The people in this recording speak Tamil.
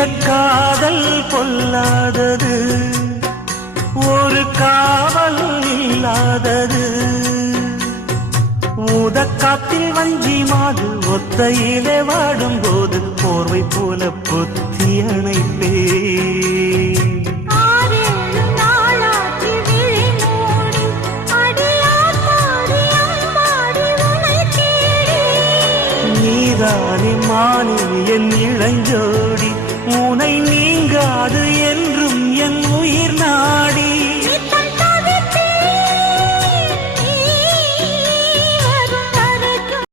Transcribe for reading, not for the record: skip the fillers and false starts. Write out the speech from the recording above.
இந்த காதல் பொல்லாதது, ஒரு காவல் இல்லாதது. ஊதக்காத்தில் வஞ்சி மாது ஒத்தையிலே வாடும் போது போர்வை போல பொத்தி அணைப்பே. நீதானே மானே என் இளஞ்சோடி, உனை நீங்காது என்று